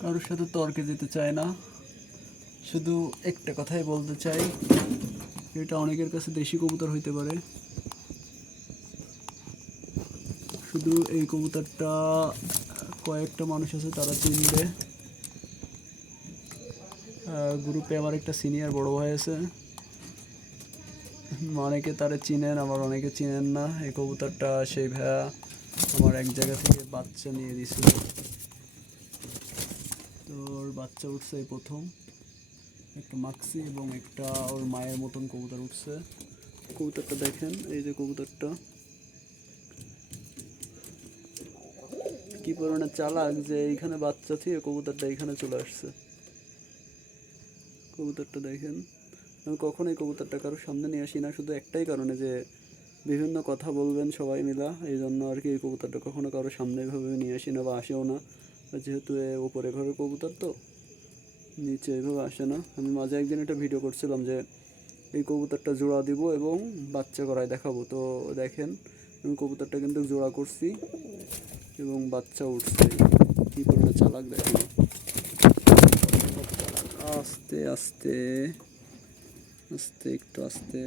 কারোর সাথে তর্কে যেতে চায় না, শুধু একটা কথাই বলতে চাই, এটা অনেকের কাছে দেশি কবুতর হইতে পারে, শুধু এই কবুতরটা কয়েকটা মানুষ আছে তারা চিনবে। গ্রুপে আমার একটা সিনিয়র বড় ভাই আছে, অনেকে তারা চিনেন, আবার অনেকে চিনেন না। এই কবুতরটা সেই ভাইয়া আমার এক জায়গা থেকে বাচ্চা নিয়ে দিয়েছিল, তো ওর বাচ্চা উঠছে এই প্রথম, একটা মাক্সি এবং একটা ওর মায়ের মতন কবুতর উঠছে। কবুতরটা দেখেন, এই যে কবুতরটা কি পরিমাণে চালাক যে এইখানে বাচ্চা থেকে কবুতরটা এখানে চলে আসছে। কবুতরটা দেখেন, আমি কখনোই কবুতরটা কারোর সামনে নিয়ে আসি না, শুধু একটাই কারণে যে বিভিন্ন কথা বলবেন সবাই মিলা, এই জন্য আর কি এই কবুতরটা কখনো কারোর সামনে এভাবে নিয়ে আসি না বা আসেও না। যেহেতু ওপরে ঘরের কবুতর তো নিচে এইভাবে আসে না। আমি মাঝে একদিন একটা ভিডিও করছিলাম যে এই কবুতরটা জোড়া দিব এবং বাচ্চা করায় দেখাবো, তো দেখেন আমি কবুতরটা কিন্তু জোড়া করছি এবং বাচ্চা উঠছে। কী পরিমাণে চালাক দেখেন, আস্তে আস্তে আস্তে, একটু আস্তে।